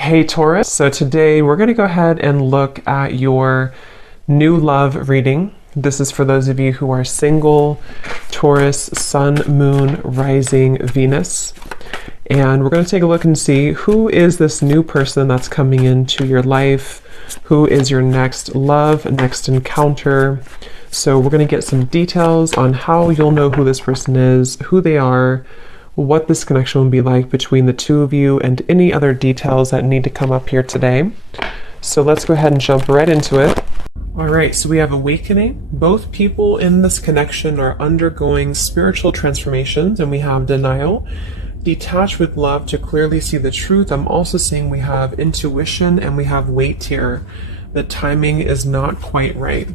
Hey Taurus, so today we're going to go ahead and look at your new love reading. This is for those of you who are single, Taurus, Sun, Moon, Rising, Venus. And we're going to take a look and see who is this new person that's coming into your life, who is your next love, next encounter. So we're going to get some details on how you'll know who this person is, who they are, what this connection will be like between the two of you, and any other details that need to come up here today. So let's go ahead and jump right into it. All right, so we have awakening. Both people in this connection are undergoing spiritual transformations, and we have denial. Detach with love to clearly see the truth. I'm also seeing we have intuition and we have weight here. The timing is not quite right.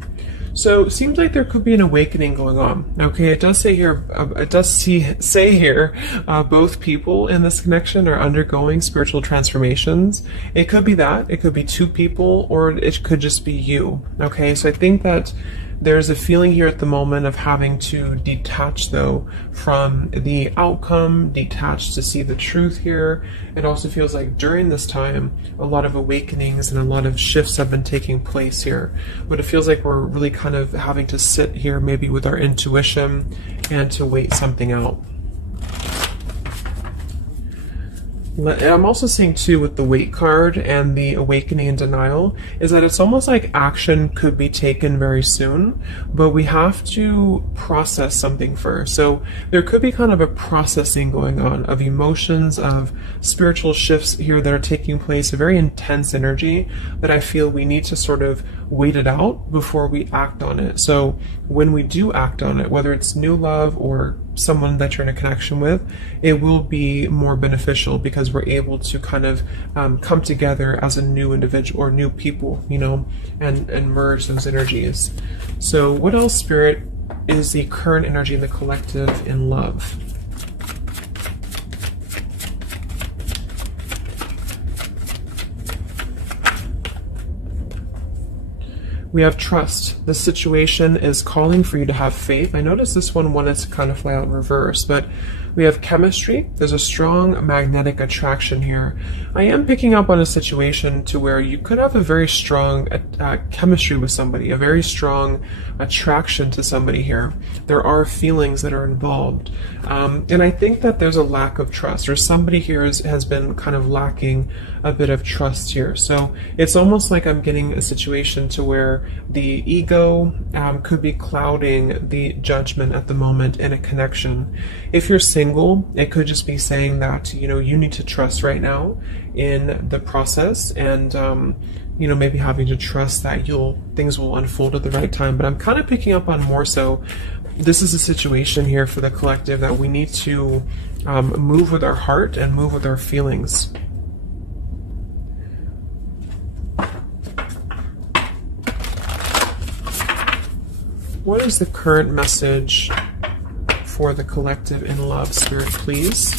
So it seems like there could be an awakening going on. Okay, it does say here, both people in this connection are undergoing spiritual transformations. It could be that, it could be two people, or it could just be you. Okay, so I think that there's a feeling here at the moment of having to detach though from the outcome, detach to see the truth here. It also feels like during this time, a lot of awakenings and a lot of shifts have been taking place here. But it feels like we're really kind of having to sit here maybe with our intuition and to wait something out. And I'm also seeing too with the weight card and the awakening and denial is that it's almost like action could be taken very soon, but we have to process something first. So there could be kind of a processing going on of emotions, of spiritual shifts here that are taking place, a very intense energy that I feel we need to sort of wait it out before we act on it. So when we do act on it, whether it's new love or someone that you're in a connection with, it will be more beneficial because we're able to kind of come together as a new individual or new people, you know, and merge those energies. So what else, Spirit, is the current energy in the collective in love? We have trust. The situation is calling for you to have faith. I noticed this one wanted to kind of fly out in reverse, but we have chemistry. There's a strong magnetic attraction here. I am picking up on a situation to where you could have a very strong chemistry with somebody, a very strong attraction to somebody here. There are feelings that are involved. And I think that there's a lack of trust, or somebody here has been kind of lacking a bit of trust here. So it's almost like I'm getting a situation to where the ego could be clouding the judgment at the moment in a connection. If you're single, it could just be saying that, you know, you need to trust right now in the process, and you know, maybe having to trust that things will unfold at the right time. But I'm kind of picking up on more so this is a situation here for the collective that we need to move with our heart and move with our feelings. What is the current message for the collective in love, Spirit, please?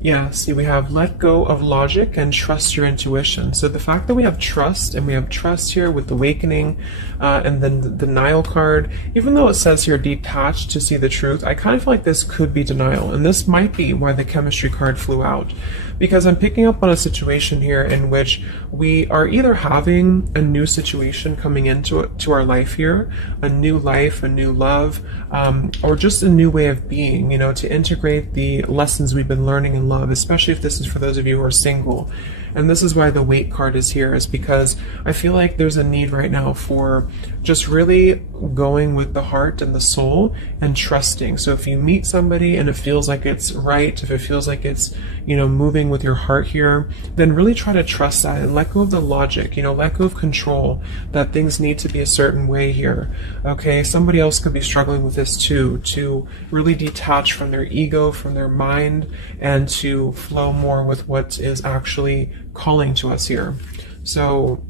Yeah, see, we have let go of logic and trust your intuition. So the fact that we have trust, and we have trust here with awakening, and then the denial card, even though it says here detached to see the truth, I kind of feel like this could be denial. And this might be why the chemistry card flew out. Because I'm picking up on a situation here in which we are either having a new situation coming into our life here, a new life, a new love, or just a new way of being, you know, to integrate the lessons we've been learning in love, especially if this is for those of you who are single. And this is why the weight card is here, is because I feel like there's a need right now for just really going with the heart and the soul and trusting. So if you meet somebody and it feels like it's right, if it feels like it's, you know, moving with your heart here, then really try to trust that and let go of the logic, you know, let go of control, that things need to be a certain way here. Okay, somebody else could be struggling with this too, to really detach from their ego, from their mind, and to flow more with what is actually calling to us here. So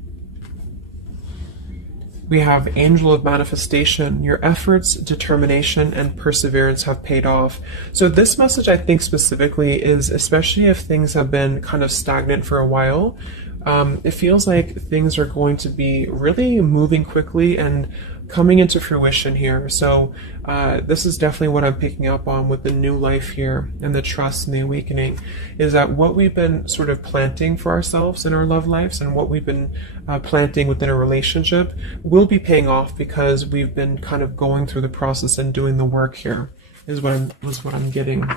we have Angel of Manifestation. Your efforts, determination, and perseverance have paid off. So this message, I think specifically, is especially if things have been kind of stagnant for a while, it feels like things are going to be really moving quickly and coming into fruition here. So this is definitely what I'm picking up on with the new life here and the trust and the awakening, is that what we've been sort of planting for ourselves in our love lives and what we've been planting within a relationship will be paying off, because we've been kind of going through the process and doing the work here, is what I'm getting.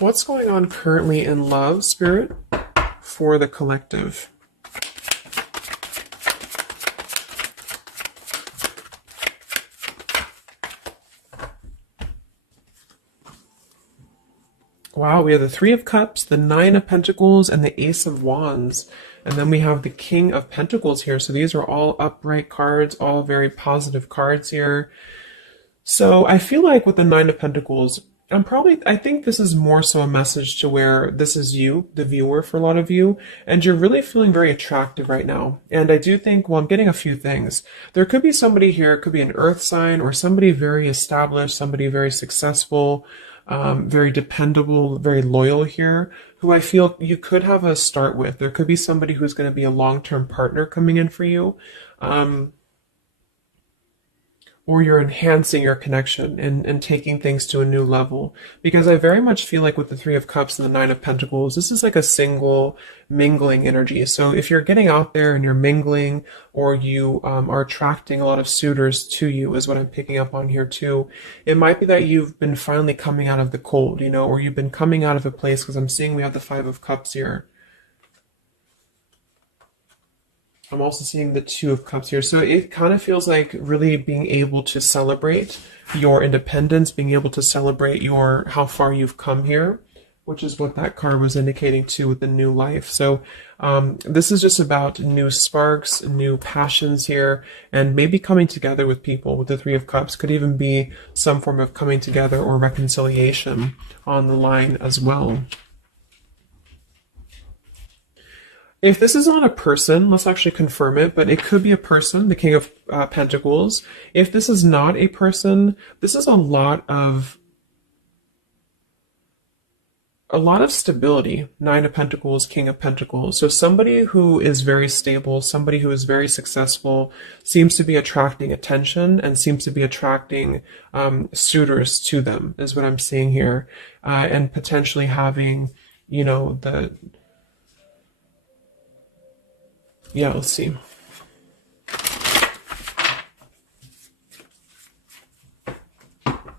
What's going on currently in love, Spirit, for the collective? Wow, we have the Three of Cups, the Nine of Pentacles, and the Ace of Wands. And then we have the King of Pentacles here. So these are all upright cards, all very positive cards here. So I feel like with the Nine of Pentacles, I think this is more so a message to where this is you, the viewer, for a lot of you, and you're really feeling very attractive right now. And I do think, well, I'm getting a few things. There could be somebody here, it could be an earth sign, or somebody very established, somebody very successful, very dependable, very loyal here, who I feel you could have a start with. There could be somebody who's going to be a long-term partner coming in for you. Or you're enhancing your connection and taking things to a new level. Because I very much feel like with the Three of Cups and the Nine of Pentacles, this is like a single mingling energy. So if you're getting out there and you're mingling, or you are attracting a lot of suitors to you, is what I'm picking up on here too. It might be that you've been finally coming out of the cold, you know, or you've been coming out of a place, because I'm seeing we have the Five of Cups here. I'm also seeing the Two of Cups here. So it kind of feels like really being able to celebrate your independence, being able to celebrate how far you've come here, which is what that card was indicating too with the new life. So this is just about new sparks, new passions here, and maybe coming together with people. With the Three of Cups could even be some form of coming together or reconciliation on the line as well. If this is not a person, let's actually confirm it, but it could be a person, the King of Pentacles. If this is not a person, this is a lot of stability. Nine of Pentacles, King of Pentacles. So somebody who is very stable, somebody who is very successful, seems to be attracting attention and seems to be attracting suitors to them, is what I'm seeing here. And potentially having, you know, yeah, let's see.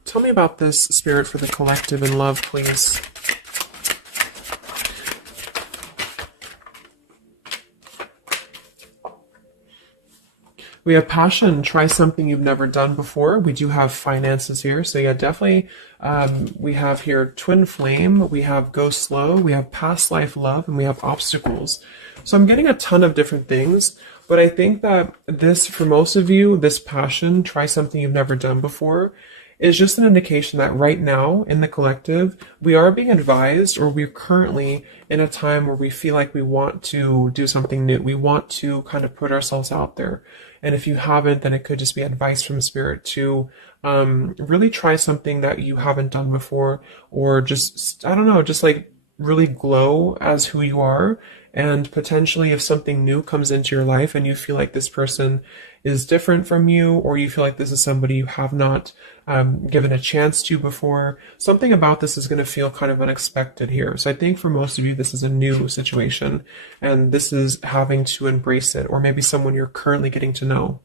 Tell me about this, Spirit, for the collective in love, please. We have passion. Try something you've never done before. We do have finances here. So yeah, definitely we have here twin flame. We have go slow. We have past life love. And we have obstacles. So I'm getting a ton of different things. But I think that this, for most of you, this passion, try something you've never done before, is just an indication that right now in the collective, we are being advised, or we're currently in a time where we feel like we want to do something new. We want to kind of put ourselves out there. And if you haven't, then it could just be advice from Spirit to really try something that you haven't done before, or just, I don't know, just like really glow as who you are. And potentially if something new comes into your life and you feel like this person is different from you, or you feel like this is somebody you have not given a chance to before, something about this is going to feel kind of unexpected here. So I think for most of you, this is a new situation, and this is having to embrace it, or maybe someone you're currently getting to know.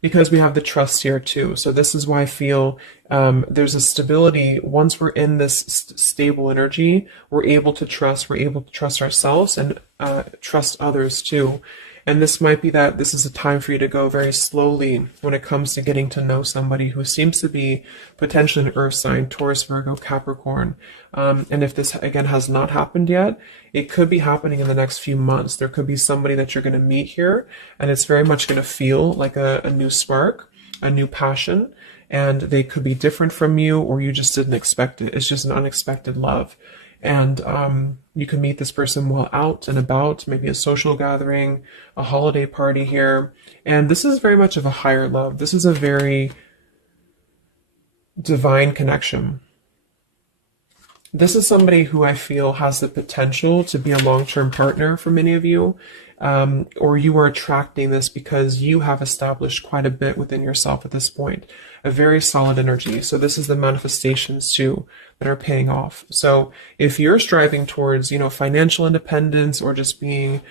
Because we have the trust here too. So this is why I feel there's a stability. Once we're in this stable energy, we're able to trust ourselves and trust others too. And this might be that this is a time for you to go very slowly when it comes to getting to know somebody who seems to be potentially an earth sign, Taurus, Virgo, Capricorn. And if this, again, has not happened yet, it could be happening in the next few months. There could be somebody that you're going to meet here, and it's very much going to feel like a new spark, a new passion, and they could be different from you, or you just didn't expect it. It's just an unexpected love. And you can meet this person while out and about, maybe a social gathering, a holiday party here. And this is very much of a higher love. This is a very divine connection. This is somebody who I feel has the potential to be a long-term partner for many of you, or you are attracting this because you have established quite a bit within yourself at this point, a very solid energy. So this is the manifestations too that are paying off. So if you're striving towards, financial independence or just being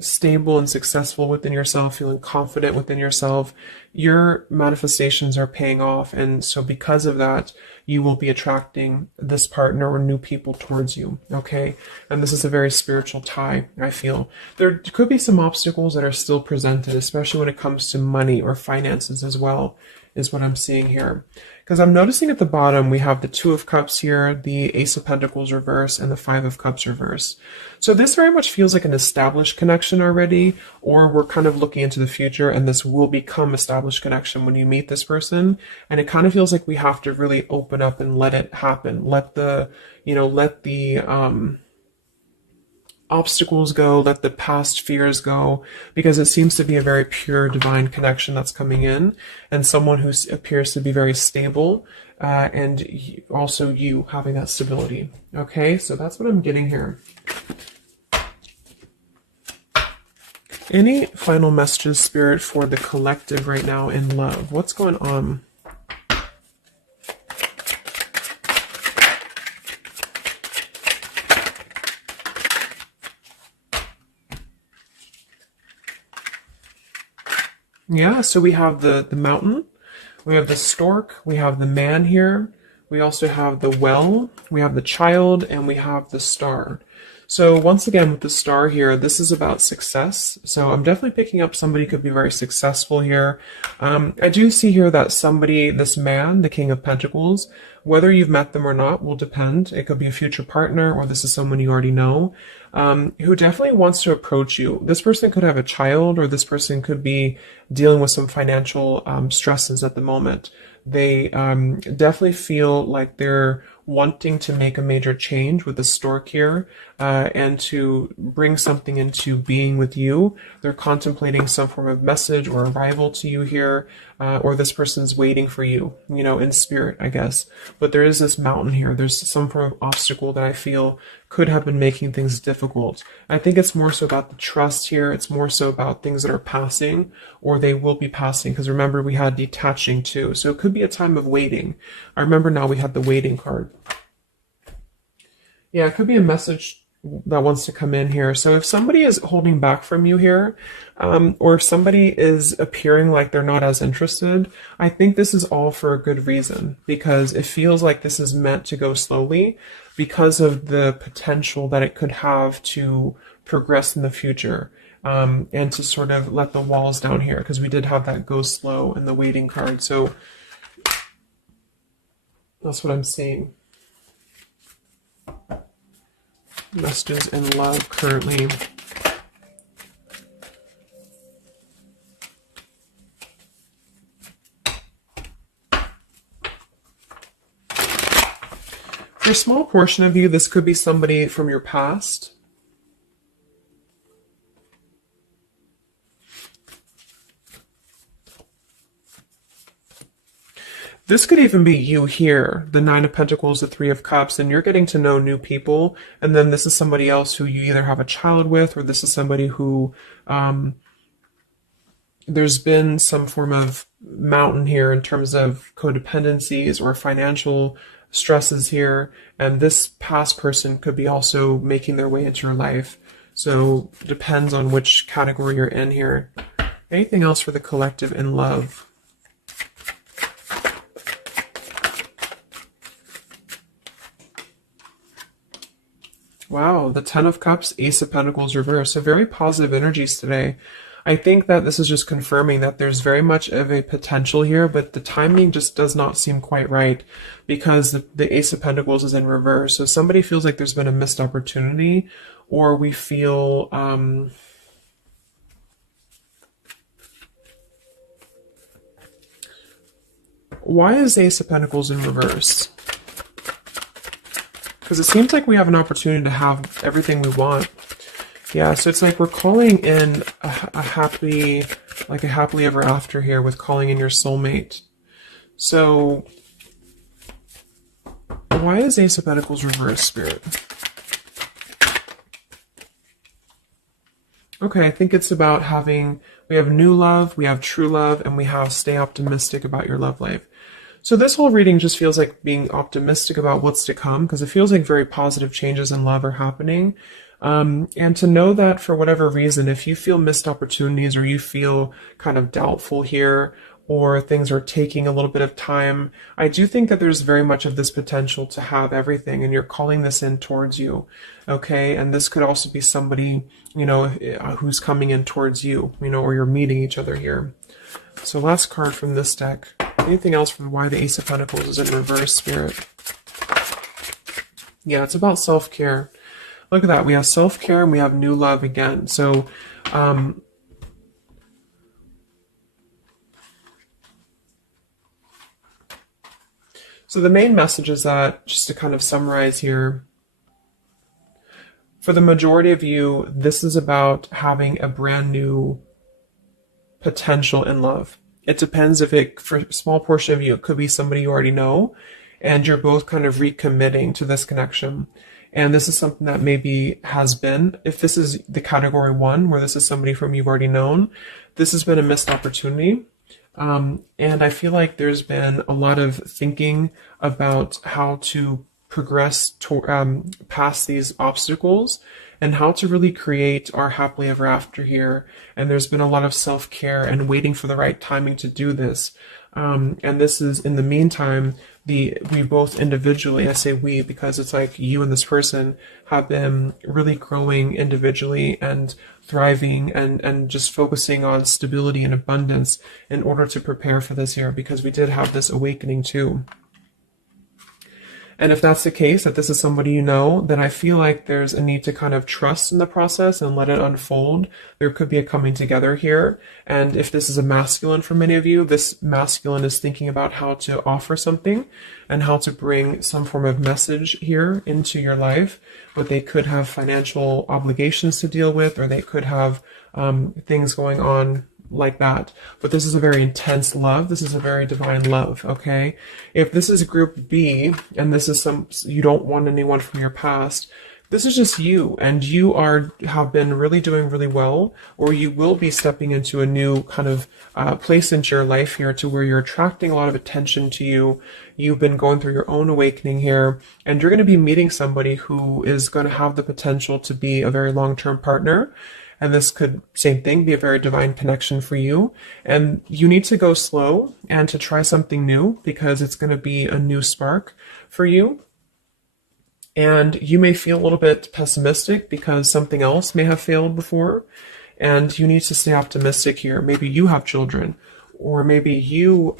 stable and successful within yourself, feeling confident within yourself, your manifestations are paying off. And so because of that, you will be attracting this partner or new people towards you, okay? And this is a very spiritual tie, I feel. There could be some obstacles that are still presented, especially when it comes to money or finances as well, is what I'm seeing here. Because I'm noticing at the bottom, we have the Two of Cups here, the Ace of Pentacles reverse, and the Five of Cups reverse. So this very much feels like an established connection already, or we're kind of looking into the future, and this will become established connection when you meet this person. And it kind of feels like we have to really open up and let it happen. Let the obstacles go, let the past fears go, because it seems to be a very pure divine connection that's coming in, and someone who appears to be very stable, and also you having that stability. Okay, so that's what I'm getting here. Any final messages, Spirit, for the collective right now in love? What's going on? Yeah, so we have the mountain, we have the stork, we have the man here, we also have the well, we have the child, and we have the star. So once again, with the star here, this is about success. So I'm definitely picking up somebody could be very successful here. I do see here that somebody, this man, the King of Pentacles, whether you've met them or not will depend. It could be a future partner, or this is someone you already know, who definitely wants to approach you. This person could have a child, or this person could be dealing with some financial stresses at the moment. They definitely feel like they're wanting to make a major change with the stork here, and to bring something into being with you. They're contemplating some form of message or arrival to you here, or this person's waiting for you, in spirit, I guess. But there is this mountain here. There's some form of obstacle that I feel could have been making things difficult. I think it's more so about the trust here. It's more so about things that are passing, or they will be passing. Because remember, we had detaching too. So it could be a time of waiting. I remember now we had the waiting card. Yeah, it could be a message that wants to come in here. So if somebody is holding back from you here, or if somebody is appearing like they're not as interested, I think this is all for a good reason, because it feels like this is meant to go slowly because of the potential that it could have to progress in the future, and to sort of let the walls down here, because we did have that go slow in the waiting card. So that's what I'm seeing. Messages in love currently. For a small portion of you, this could be somebody from your past. This could even be you here, the Nine of Pentacles, the Three of Cups, and you're getting to know new people. And then this is somebody else who you either have a child with, or this is somebody who there's been some form of mountain here in terms of codependencies or financial stresses here. And this past person could be also making their way into your life. So it depends on which category you're in here. Anything else for the collective in love? Wow, the Ten of Cups, Ace of Pentacles reverse. So very positive energies today. I think that this is just confirming that there's very much of a potential here, but the timing just does not seem quite right, because the Ace of Pentacles is in reverse. So somebody feels like there's been a missed opportunity, or we feel why is Ace of Pentacles in reverse? because it seems like we have an opportunity to have everything we want. Yeah, so it's like we're calling in a happily ever after here with calling in your soulmate. So why is Ace of Pentacles reversed, Spirit? Okay, I think it's about we have new love, we have true love, and we have stay optimistic about your love life. So this whole reading just feels like being optimistic about what's to come, because it feels like very positive changes in love are happening. And to know that for whatever reason, if you feel missed opportunities or you feel kind of doubtful here, or things are taking a little bit of time, I do think that there's very much of this potential to have everything, and you're calling this in towards you, okay? And this could also be somebody, you know, who's coming in towards you, you know, or you're meeting each other here. So last card from this deck. Anything else from why the Ace of Pentacles is in reverse, Spirit? Yeah, it's about self-care. Look at that. We have self-care and we have new love again. So, so the main message is that, just to kind of summarize here, for the majority of you, this is about having a brand new potential in love. It depends if for a small portion of you, it could be somebody you already know, and you're both kind of recommitting to this connection. And this is something that maybe has been, if this is the category 1, where this is somebody from you've already known, this has been a missed opportunity. And I feel like there's been a lot of thinking about how to progress past these obstacles and how to really create our happily ever after here. And there's been a lot of self-care and waiting for the right timing to do this. And this is, in the meantime, we both individually, I say we because it's like you and this person have been really growing individually and thriving and just focusing on stability and abundance in order to prepare for this year, because we did have this awakening too. And if that's the case, that this is somebody you know, then I feel like there's a need to kind of trust in the process and let it unfold. There could be a coming together here. And if this is a masculine for many of you, this masculine is thinking about how to offer something and how to bring some form of message here into your life. But they could have financial obligations to deal with, or they could have things going on like that. But this is a very intense love. This is a very divine love, okay? If this is group B and this is you don't want anyone from your past, this is just you, and you have been really doing really well, or you will be stepping into a new kind of place into your life here to where you're attracting a lot of attention to you. You've been going through your own awakening here, and you're going to be meeting somebody who is going to have the potential to be a very long-term partner. And this could, same thing, be a very divine connection for you. And you need to go slow and to try something new, because it's going to be a new spark for you. And you may feel a little bit pessimistic because something else may have failed before. And you need to stay optimistic here. Maybe you have children, or maybe you,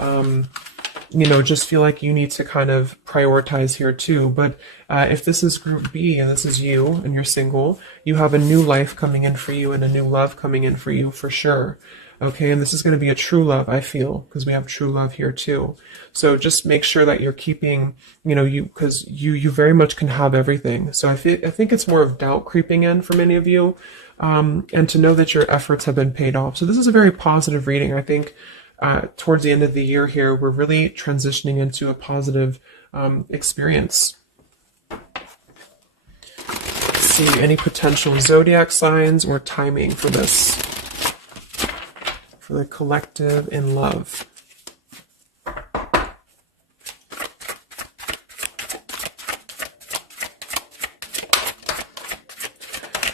just feel like you need to kind of prioritize here too. But if this is group B and this is you and you're single, you have a new life coming in for you and a new love coming in for you for sure. Okay, and this is going to be a true love, I feel, because we have true love here too. So just make sure that you're keeping, because you very much can have everything. So I think it's more of doubt creeping in for many of you, and to know that your efforts have been paid off. So this is a very positive reading. I think towards the end of the year here, we're really transitioning into a positive experience. Let's see, any potential zodiac signs or timing for this, for the collective in love.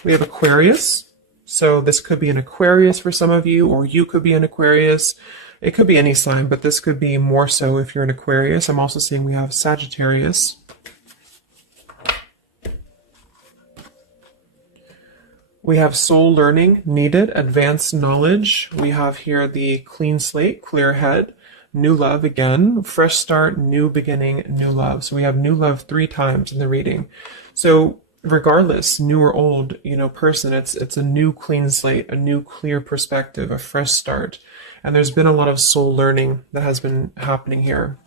We have Aquarius. So this could be an Aquarius for some of you, or you could be an Aquarius. It could be any sign, but this could be more so if you're an Aquarius. I'm also seeing we have Sagittarius. We have soul learning needed, advanced knowledge. We have here the clean slate, clear head, new love again, fresh start, new beginning, new love. So we have new love 3 times in the reading. So regardless, new or old, person, it's a new clean slate, a new clear perspective, a fresh start. And there's been a lot of soul learning that has been happening here.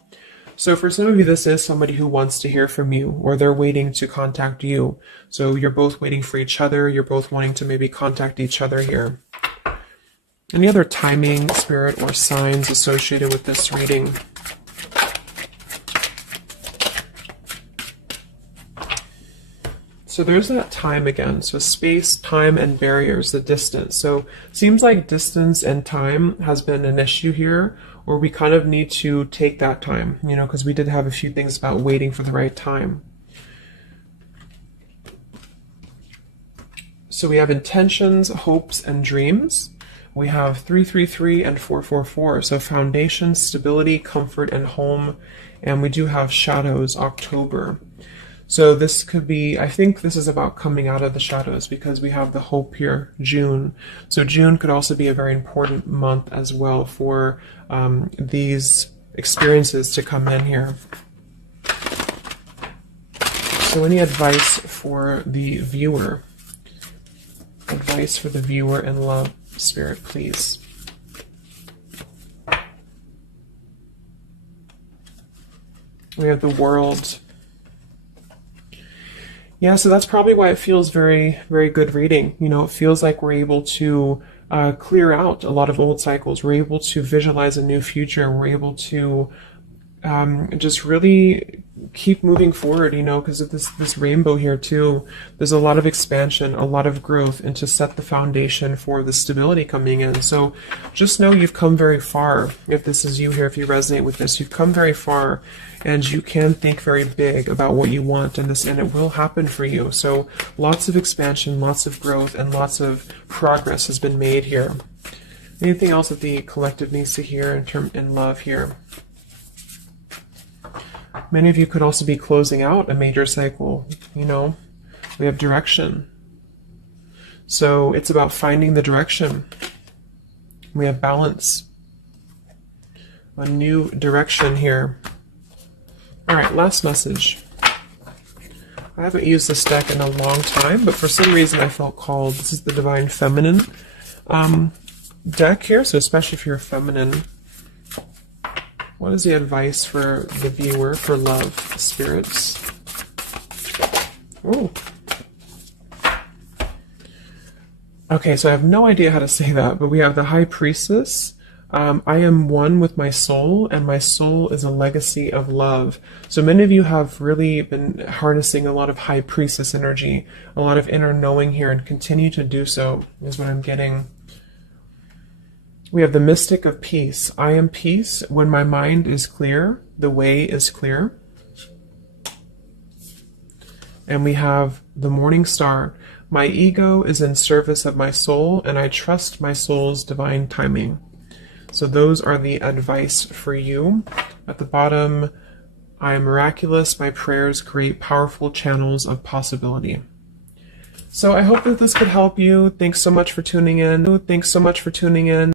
So for some of you, this is somebody who wants to hear from you, or they're waiting to contact you. So you're both waiting for each other. You're both wanting to maybe contact each other here. Any other timing, spirit, or signs associated with this reading? So there's that time again. So space, time, and barriers, the distance. So seems like distance and time has been an issue here, or we kind of need to take that time, you know, because we did have a few things about waiting for the right time. So we have intentions, hopes, and dreams. We have 333 and 444. So foundation, stability, comfort, and home. And we do have shadows, October. So this could be, I think this is about coming out of the shadows, because we have the hope here, June. So June could also be a very important month as well for these experiences to come in here. So any advice for the viewer? Advice for the viewer in love, Spirit, please. We have the World. Yeah, so that's probably why it feels very, very good reading. You know, it feels like we're able to clear out a lot of old cycles. We're able to visualize a new future. We're able to just really keep moving forward, you know, because of this rainbow here too. There's a lot of expansion, a lot of growth, and to set the foundation for the stability coming in. So just know you've come very far. If this is you here, if you resonate with this, you've come very far, and you can think very big about what you want, and it will happen for you. So lots of expansion, lots of growth, and lots of progress has been made here. Anything else that the collective needs to hear in love here? Many of you could also be closing out a major cycle, you know. We have direction. So it's about finding the direction. We have balance. A new direction here. All right, last message. I haven't used this deck in a long time, but for some reason I felt called. This is the Divine Feminine deck here, so especially if you're feminine. What is the advice for the viewer for love, spirits? Oh. Okay, so I have no idea how to say that, but we have the High Priestess. I am one with my soul, and my soul is a legacy of love. So many of you have really been harnessing a lot of High Priestess energy, a lot of inner knowing here, and continue to do so, is what I'm getting. We have the Mystic of Peace. I am peace. When my mind is clear, the way is clear. And we have the Morning Star. My ego is in service of my soul, and I trust my soul's divine timing. So those are the advice for you. At the bottom, I am miraculous. My prayers create powerful channels of possibility. So I hope that this could help you. Thanks so much for tuning in. Thanks so much for tuning in.